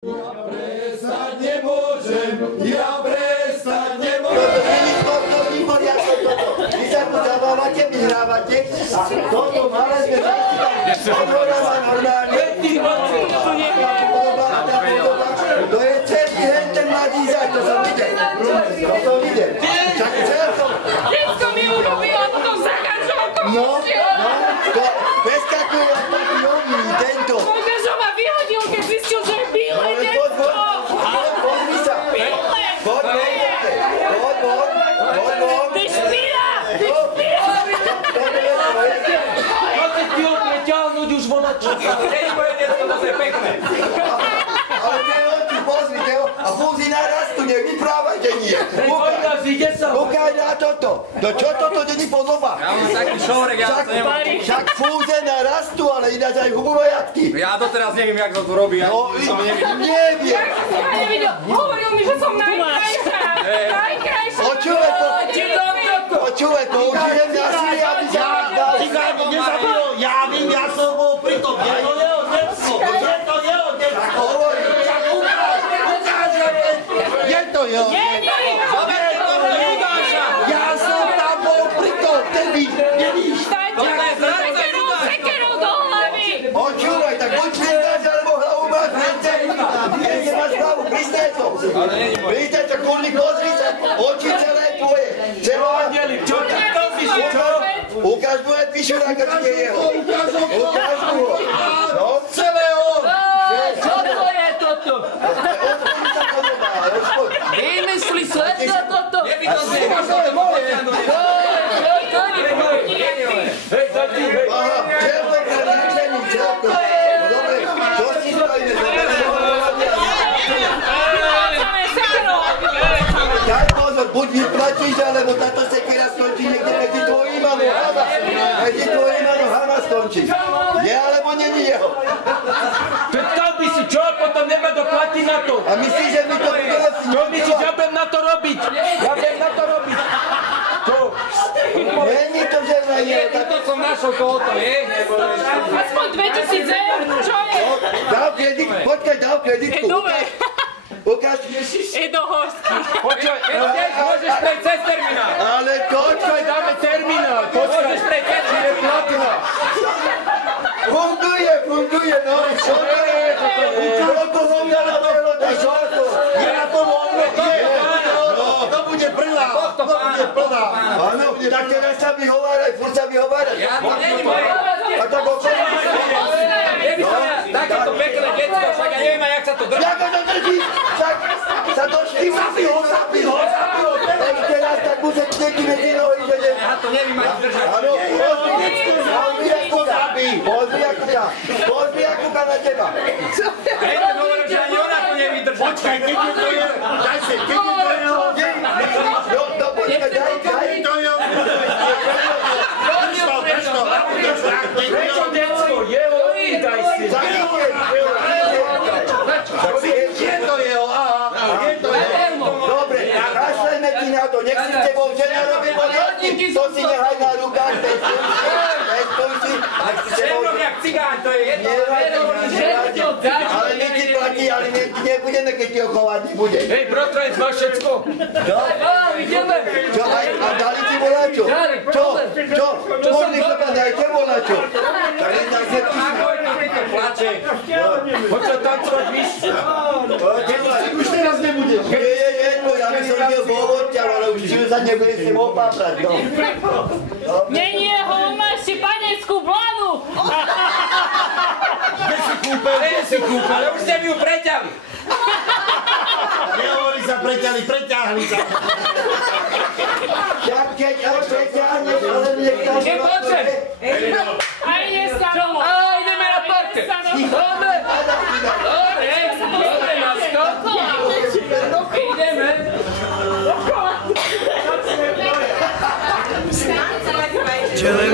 Ja prestať nemôžem, ja prestať nemôžem. Toto není sportovný poriadok toto. Vy sa tu zabávate, vy hrávate a toto malé sme zastali. Odhoráva normálne. To je celý ten mladý zač, to som videl. To som videl. Čak celkom. Detsko mi urobilo a potom zakažol No, to preskakujú a taký oný, tento. Pokažo ma vyhodil, keď zistil, že je bíle detsko. Pozri sa. Poď, Ty špina! Ty špina! Môžete ti ho preťahnuť už vonačo. Není moje detsko, to je pekné. ale tie oči, pozri, a fúzi narastu, nevyprávajte nie. Kúkaj na toto. No čo toto není podoba? Ja mám taký šórek, ja to nemám. Však fúze narastú, ale ináč aj hubovojatky. Ja doteraz neviem, jak to tu robí. No, neviem. Ja nevidel, hovoril mi, že som najkrajšia. Najkrajšia. Počúvaj, použijem násilie, aby sa vás dal. Cigáni nezabilo, ja vím, ja som bol pri tom. Je to jeho detsko, je to jeho detsko. Tak hovorím. Je to jeho detsko. Ja som tam bol pri tom, tedy, nevíš. Sekerou do hlavy. Počúvaj, tak buď priznáš, alebo hlavu máš rence. Keď nemáš hlavu, priznaj to. Priznaj to, kurník, pozri sa. Oči celé tvoje. Čo ty to myslíš, čo? Ukáž mu aj pišuráka, či je jeho. Ukáž mu ho. No, Celé on. Čo to je toto? Vymysli svetlo toto! Aha, čelko prelíčený, čelko. No dobre, čo si stojíme? Daj pozor, buď vyplatíš, alebo táto sekera skončí niekde medzi tvojima nohama. Medzi tvojima nohama skončí. Je alebo není jeho? Predstav by si, čo? Potom nemá doplatiť na to. A myslíš, že mi to bude... Čo myslíš, ja budem na to robiť? Ja budem na to robiť. Čo? Není to, že na nie. Toto som našiel, koho to je. Aspoň 2000 eur, čo je? Dal kredit, počkaj, dal kreditku. Ukáž. Je do horský. Počkaj, Môžeš prejsť cez terminál. Ale počkaj, dáme terminál. Počkaj, je platina. Funguje, no. Čo to je? Koľko hovňa na toho, tak čo to? je na to voľno. To bude plná. To bude plná. Áno, tak teraz sa vyhováraj, furt sa vyhováraj. Ja to není moje. A to bol Takéto pekné detsko, však ja neviem aj, jak sa to drží. ako to drží? Tak sa došli. Zapí ho. Ešte raz, tak musím niekým medzi nohy, že ne... Ja to neviem aj držať. Áno, pozri, ako na teba. Ja to hovorím, že ani ona to nevydrží. Počkaj, keď je to je, daj si, keď je to je, No, to počkaj, daj. to je, prečo detsko, jeho, daj si. Je to jeho, aha, je to jeho. Dobre, kašleme ti na to, nech si s tebou žena robí poriadky, to si nehaj na rukách, testuj si. Šemroch jak cigáň, to je jedno. Ale my ti platí, ale my ti nebudeme, keď ti ho chovať nebude. Hej, bratranec, máš všetko? Čo, a dali ti voláčo? Čo? Morný chleba, dajte voláčo. Tak je tak se Plače. Poď sa tancovať, víš? Už teraz nebudeš. Je, ja by som chcel povodťa, ale už sa nebude s tým opáprať, no. Nie, on má štipaneckú blanu. Kde si kúpel? Ale už ste mi ju preťali. Nehovorí sa preťahli sa. Keď ho preťahneš, ale niekto... Kde poďte? Aj nesamo. Ideme na parke. Dobre, Masko. Ideme. Čelem,